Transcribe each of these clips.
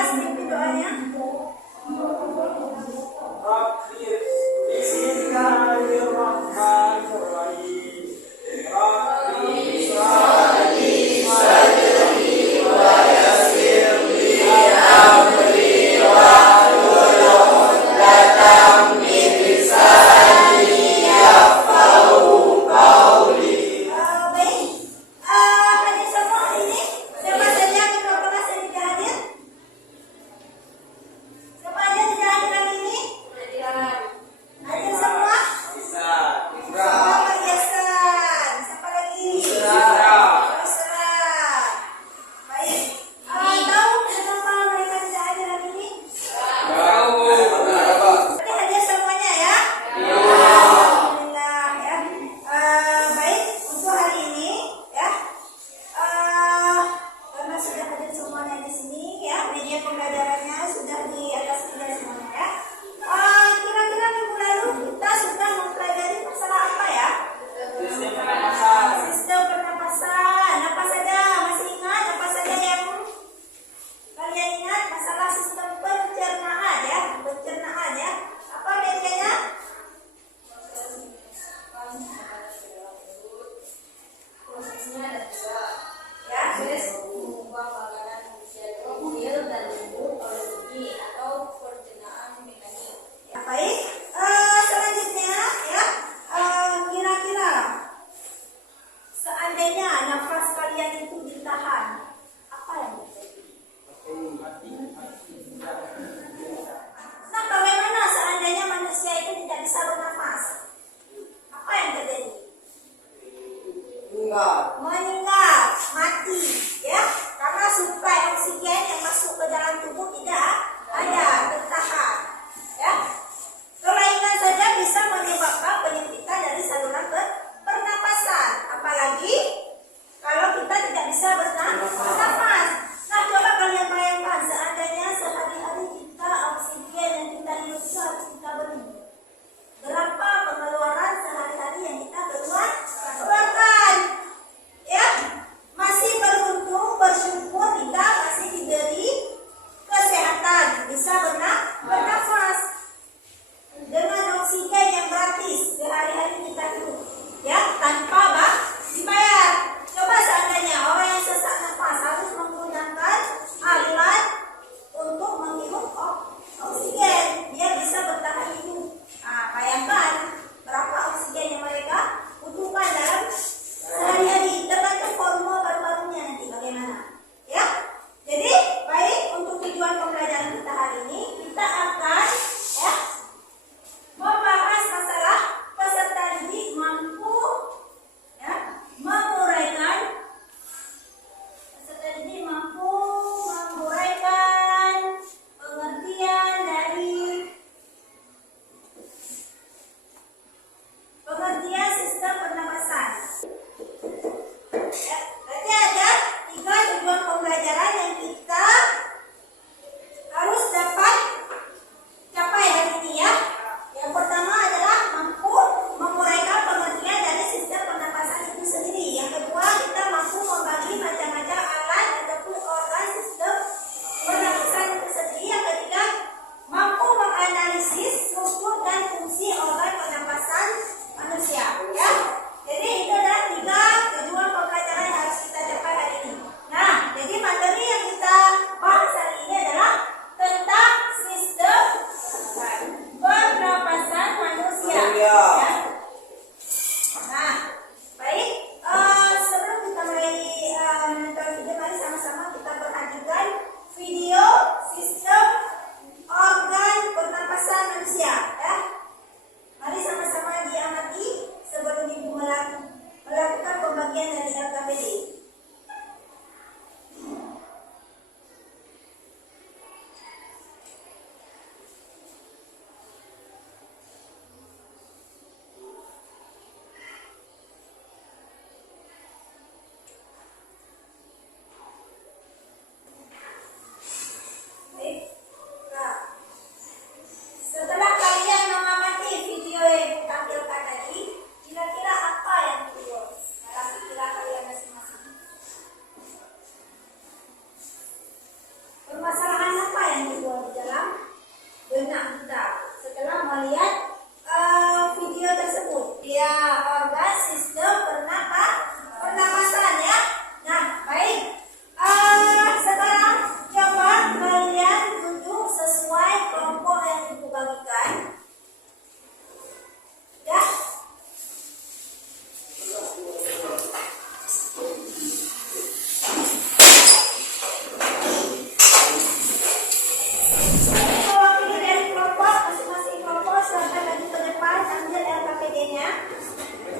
Ikhlas mimpi doanya. Bismillahirrahmanirrahim. Hadir semua ini. Siapa saja yang apakah saya tidak hadir?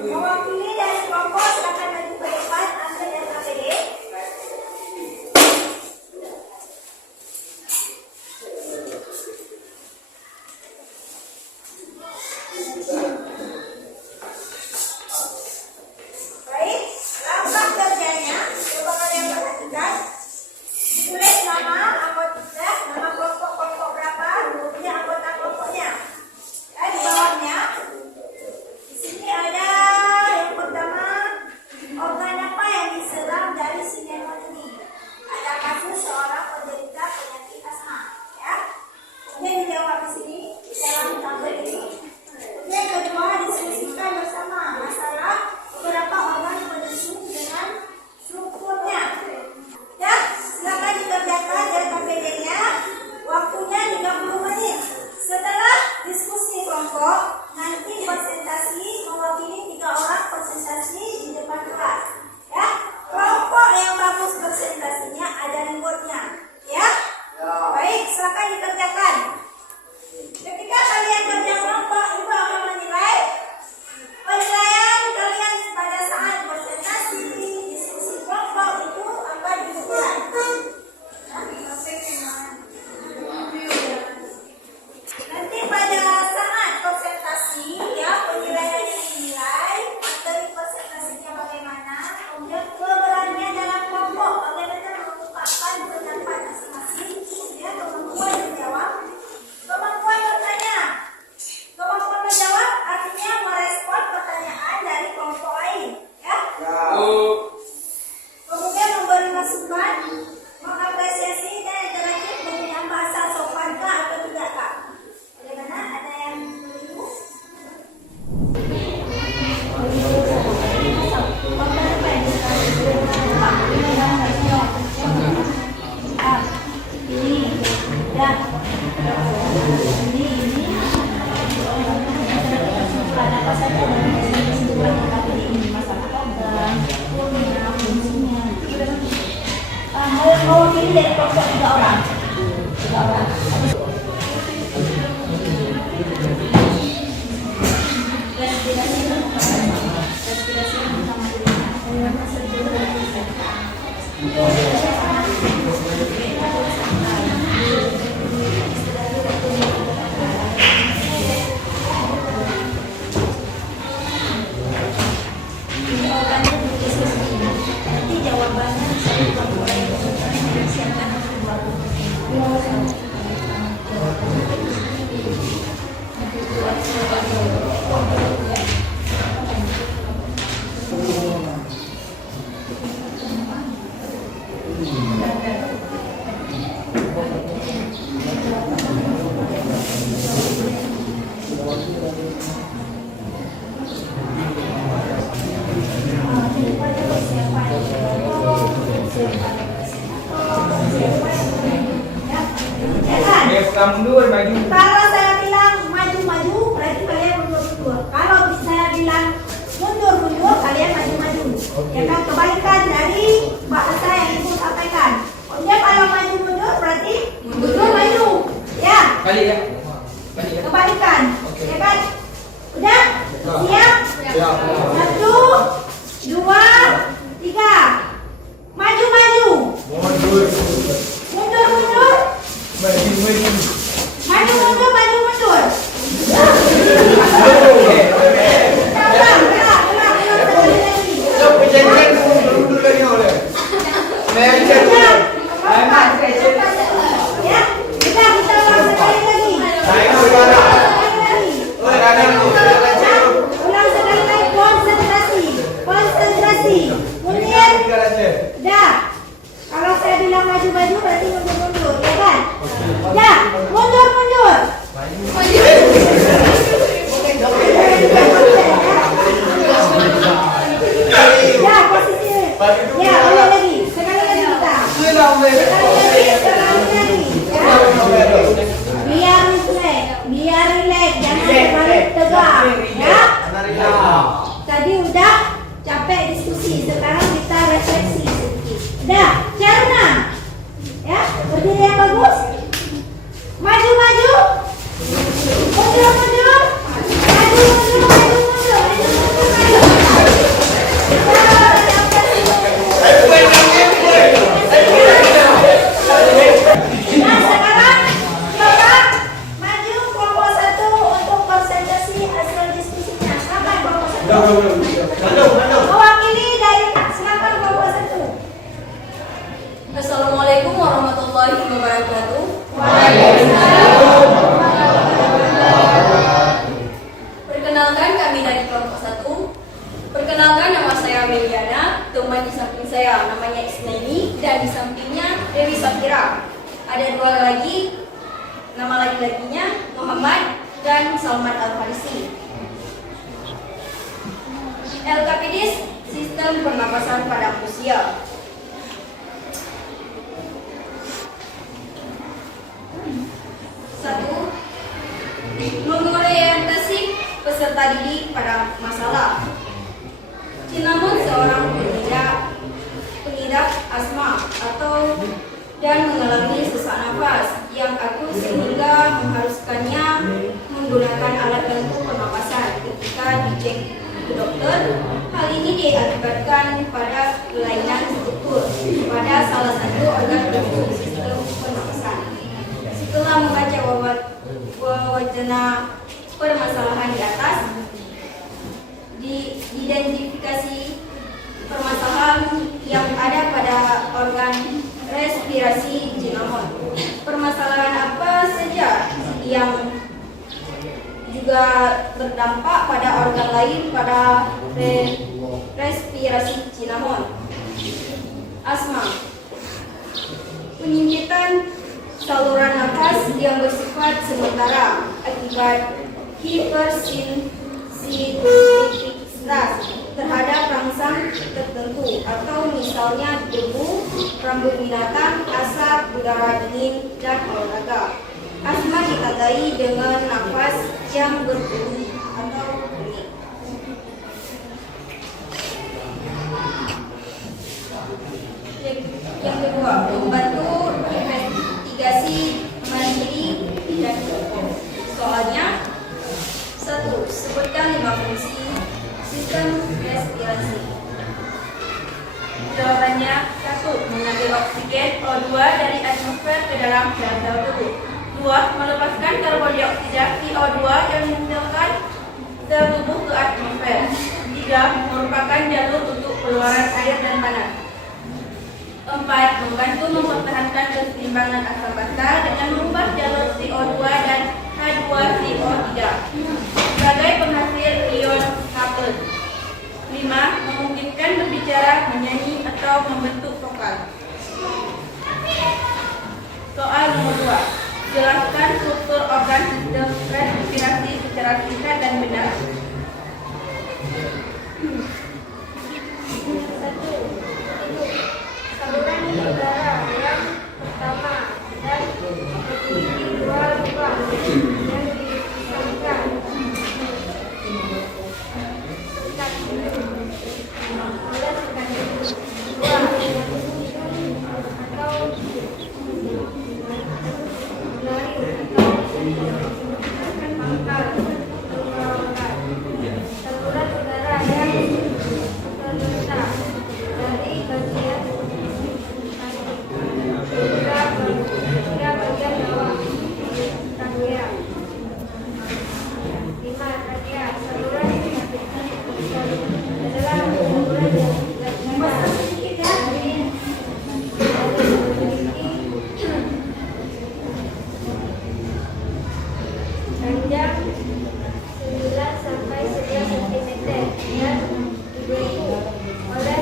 Mewakili dari kelompok silakan maju ke depan, Andre dan APD. Baik, langkah kerjanya coba kalian perhatikan. Ditulis nama anggota, nama kelompok berapa, kemudian anggota kelompoknya. Dan di bawahnya, di sini ada yang pertama, organ apa yang diserang dari sinetron ini? Ada kasus seorang penderita penyakit asma, ya. Kemudian dijawab di sini di dalam tabel ini. Kemudian kedua, diskusikan bersama masalah beberapa organ pendukung dengan strukturnya. Ya, silakan dikerjakan dari KPD-nya. Waktunya 30 menit. Setelah diskusi kelompok, nanti presentasi mewakili 3 orang presentasi di depan kelas. Ya, kelompok yang bagus presentasinya ada rewardnya. Ya, baik, silakan dikerjakan. Ketika kalian kerja kelompok, ibu akan menilai penilaian kalian pada saat presentasi, diskusi kelompok itu akan dilakukan. Nanti pada saat presentasi, ya, penilaian yang dinilai materi presentasinya bagaimana, kemudian keberanian dalam kelompok bagaimana mengungkapkan pendapat masing-masing, ya, kemampuan menjawab, kemampuan bertanya, kemampuan menjawab artinya merespon pertanyaan dari kelompok lain, ya. Kemudian memberi masukan, mengapresiasi, dan yang terakhir menggunakan bahasa sopankah atau tidakkah. Bagaimana? Ada yang keliru? Mewakili dari kelompok 3 orang. Nanti jawabannya bisa mundur maju. Kalau saya bilang maju-maju, berarti kalian mundur-mundur. Kalau saya bilang mundur-mundur, kalian maju-maju. Ya kan, kebalikan dari bahasa yang ibu sampaikan. Kemudian kalau maju-mundur, berarti mundur-maju. Ya. Kali ya. Kali ya. Kebalikan. Oke. Ya kan? Udah? Siap? Siap. 1, 2, 3. Maju-maju. Mundur. Mundur-mundur. Maju. Maju-mundur, maju-mundur. Ulang sekali lagi. Perjanjian mundur lagi oleh. Ya, kita ulang sekali lagi. Ulang sekali lagi, konsentrasi. Kemudian, dah. Kalau saya bilang maju-maju berarti mundur-mundur, ya kan? Ya, mundur-mundur. Ya, posisi. Ya, ulang lagi. Sekali lagi kita. Sekali lagi. Ya. Biar relax, jangan terbalik tegak, ya. Tadi udah capek diskusi, sekarang kita refleksi sedikit. Udah, Caruna. Ya, berdiri yang bagus. Maju-maju. Mundur-mundur. Maju-mundur, maju-mundur, maju-mundur, maju. laginya Muhammad dan Salman Al-Farisi. LKPDis, sistem pernapasan pada manusia. Satu, mengorientasi peserta didik pada masalah. Cinnamon seorang pengidap asma dan mengalami sesak nafas yang akut sehingga mengharuskannya menggunakan alat bantu pernapasan ketika dicek ke dokter. Hal ini diakibatkan pada kelainan struktur pada salah satu organ pendukung sistem pernapasan. Setelah membaca wawajana permasalahan di atas, diidentifikasi permasalahan yang ada pada organ respirasi Cinnamon. Permasalahan apa saja yang juga berdampak pada organ lain pada respirasi Cinnamon? Asma, penyempitan saluran nafas yang bersifat sementara akibat hipersensitivitas terhadap rangsang tertentu atau misalnya debu, rambut binatang, asap, udara dingin, dan olahraga. Asma ditandai dengan nafas yang berbunyi atau bunyi. Yang kedua, membantu investigasi mandiri dan soalnya. Satu, sebutkan 5 fungsi sistem respirasi. Jawabannya, 1. Mengambil oksigen O2 dari atmosfer ke dalam sel-sel tubuh. 2. Melepaskan karbon dioksida CO2 yang menghasilkan sel tubuh ke atmosfer. 3. Merupakan jalur untuk keluaran air dan panas. 4. Membantu mempertahankan keseimbangan asam basa dengan mengubah jalur CO2 dan H2CO3 sebagai penghasil ion kabel. 5. Memungkinkan berbicara, menyanyi, atau membentuk vokal. Soal nomor 2. Jelaskan struktur organ sistem respirasi secara singkat dan benar. 1. Saluran udara yang pertama dan memiliki 2 lubang yang dipisahkan. Saluran udara yang terletak dari bagian hingga bagian bawah trachea. 5. Trachea. Saluran ini adalah saluran yang panjang 9 sampai 11 cm dan diberi oleh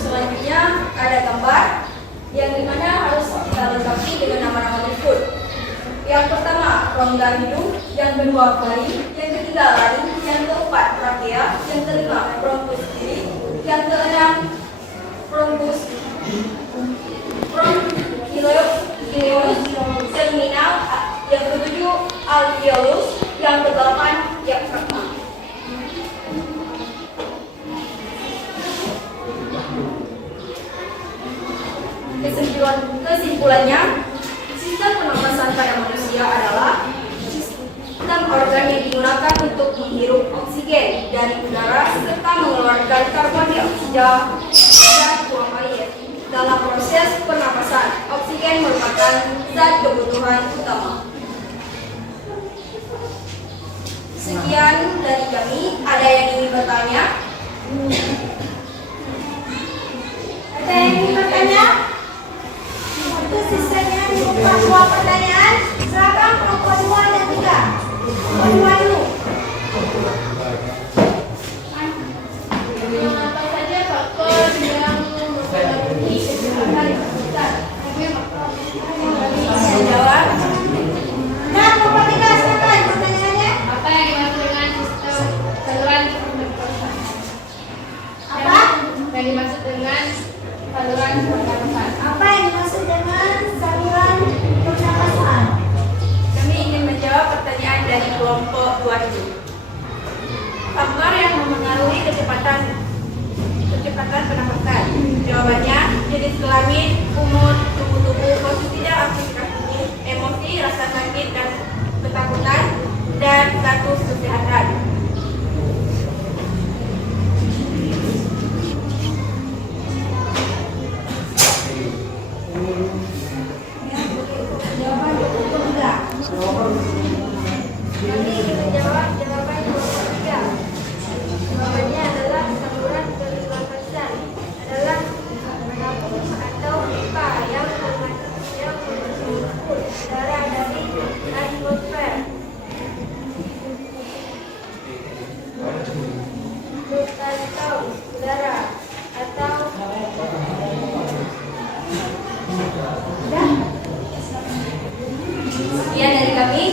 selanjutnya ada gambar yang dimana harus kita lengkapi dengan nama-nama berikut. Yang pertama rongga hidung, yang kedua pari, yang ketiga laring, yang keempat trachea, yang kelima bronkus kiri, yang keenam bronkus bronchiolus terminal, yang ketujuh alveolus, yang kedelapan diafragma. Kesimpulannya, sistem pernapasan pada manusia adalah sistem organ yang digunakan untuk menghirup oksigen dari udara serta mengeluarkan karbon dioksida dan buang air. Dalam proses pernapasan, oksigen merupakan zat kebutuhan utama. Sekian dari kami. Ada yang ingin bertanya? Ada yang ingin bertanya? Untuk sisanya dibuka semua pertanyaan. Silakan kelompok 2 dan 3. Kelompok 2 dulu. menggunakan pernapasan? Jawabannya, jenis kelamin, umur, suhu tubuh, posisi dan aktivitas tubuh, emosi, rasa sakit dan ketakutan, dan status kesehatan. Jawaban untuk enggak. Kami menjawab jawaban kelompok 3. Jawabannya adalah saluran pernapasan adalah tabung atau pipa yang menghimpun udara dari atmosfer. Atau udara atau sekian dari kami.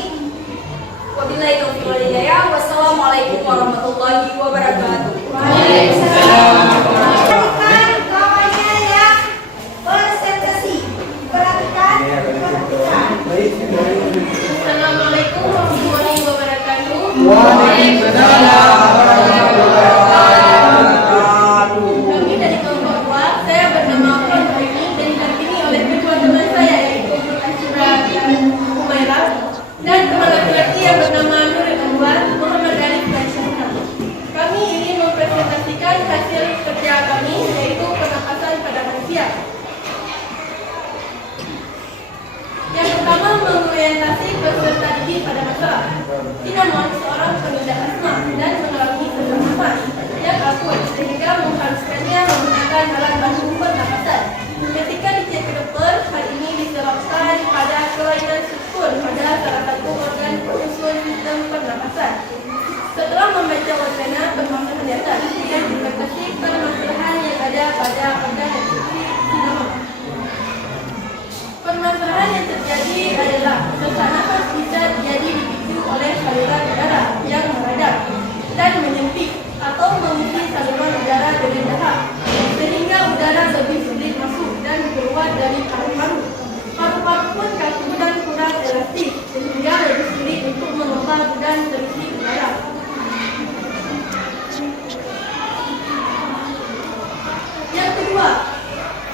Wabillahi taufiq wal hidayah. Wassalamualaikum warahmatullahi wabarakatuh. Perhatikan kawannya yang konsentrasi. Perhatikan. Assalamualaikum warahmatullahi wabarakatuh. Waalaikumsalam warahmatullahi wabarakatuh. Kami dari kelompok 2, saya bernama Puan Aini dan didampingi oleh kedua teman saya yaitu Nur Ashura dan Humairah dan teman laki-laki yang bernama Nurul Anwar, Muhammad Arif dan Syahram. Kami ingin mempresentasikan hasil kerja kami yaitu pernapasan pada manusia. Yang pertama mengorientasi peserta didik pada masalah. Cinnamon seorang pengidap asma dan mengalami sesak nafas yang akut sehingga mengharuskannya menggunakan alat bantu pernapasan. Ketika dicek ke dokter, hal ini disebabkan pada kelainan struktur pada salah satu organ penyusun sistem pernapasan. Setelah membaca wacana permasalahan di atas dan dibatasi permasalahan yang ada pada organ eksekusi Cinnamon. Permasalahan yang terjadi adalah sesak nafas bisa jadi dipicu oleh saluran udara yang meradang dan menyempit atau mengisi saluran udara dengan dahak sehingga udara lebih sulit masuk dan keluar dari paru-paru. Paru-paru pun kaku dan kurang elastis sehingga lebih sulit untuk mengembang dan terisi udara. Yang kedua,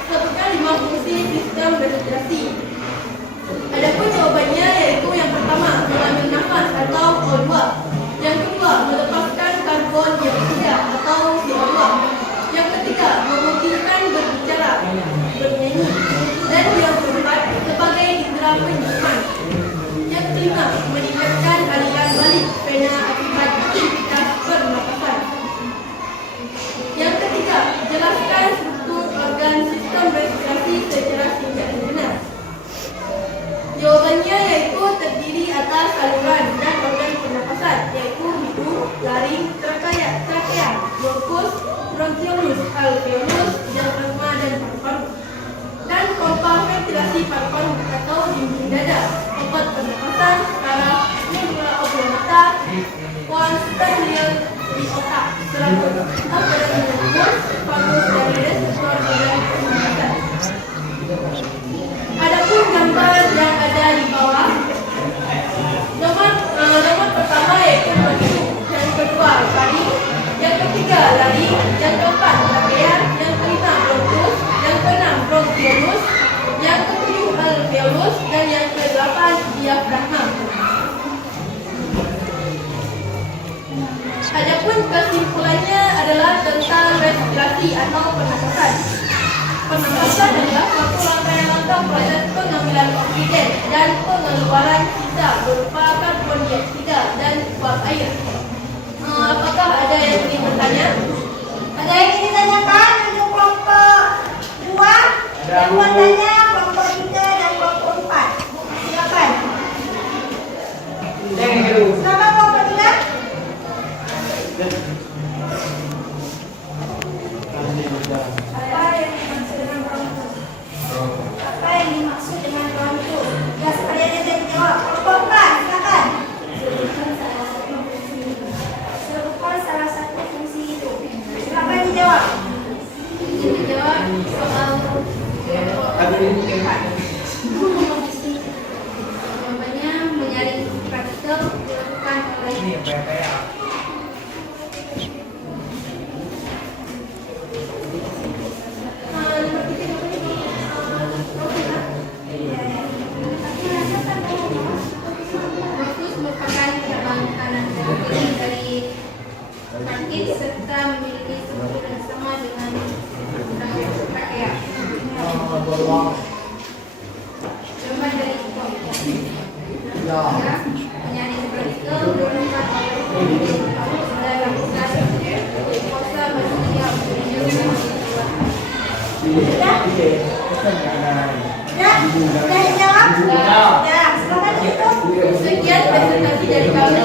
sebutkan 5 fungsi sistem respirasi. Adapun jawabannya yaitu yang pertama, mengambil nafas atau O2. Yang kedua, melepaskan karbon dioksida atau CO2. Yang ketiga, memungkinkan berbicara, bernyanyi. Dan yang keempat, sebagai indera penciuman. Yang kelima, meningkatkan aliran balik vena akibat aktivitas pernapasan. Yang ketiga, jelaskan struktur organ sistem respirasi secara singkat dan benar. Jawabannya yaitu terdiri atas saluran dan organ pernapasan yaitu hidung, laring, trakea, bronkus, bronchiolus, alveolus, diafragma dan paru-paru. Dan pompa ventilasi paru-paru atau dinding dada, obat pernapasan, saraf, nebula oblongata, konstantil di otak, serabut, aparatus nervus, pagus dan reseptor organ pernapasan. Adapun gambar yang ada di bawah, nomor pertama yaitu bronkium, yang kedua laring, yang ketiga laring, yang keempat trakea, yang kelima bronkus, yang keenam bronchiolus, yang ketujuh alveolus dan yang kedelapan diafragma. Adapun kesimpulannya adalah tentang respirasi atau pernapasan. Pernapasan adalah suatu rangkaian langkah proses pengambilan oksigen dan pengeluaran sisa berupa karbon dioksida dan uap air. Apakah ada yang ingin bertanya? Ada yang ingin ditanyakan untuk kelompok 2? Yang mau tanya kelompok 3 dan kelompok 4. Silakan. Selamat kelompok 3. Apa yang dimaksud dengan bronkus? Ya, sekalian aja dijawab. Kelompok 4, silakan. Sebutkan salah satu fungsi itu. Silakan dijawab. Dijawab soal jawabannya menyaring partikel dilakukan oleh kaki serta memiliki struktur yang sama dengan pakaian. Gambar dari kelompok. Ya, penyanyi seperti itu berempat dan lakukan posa bersedia untuk menunjukkan Udah? Udah dijawab? Ya, silakan itu. sekian presentasi dari kami.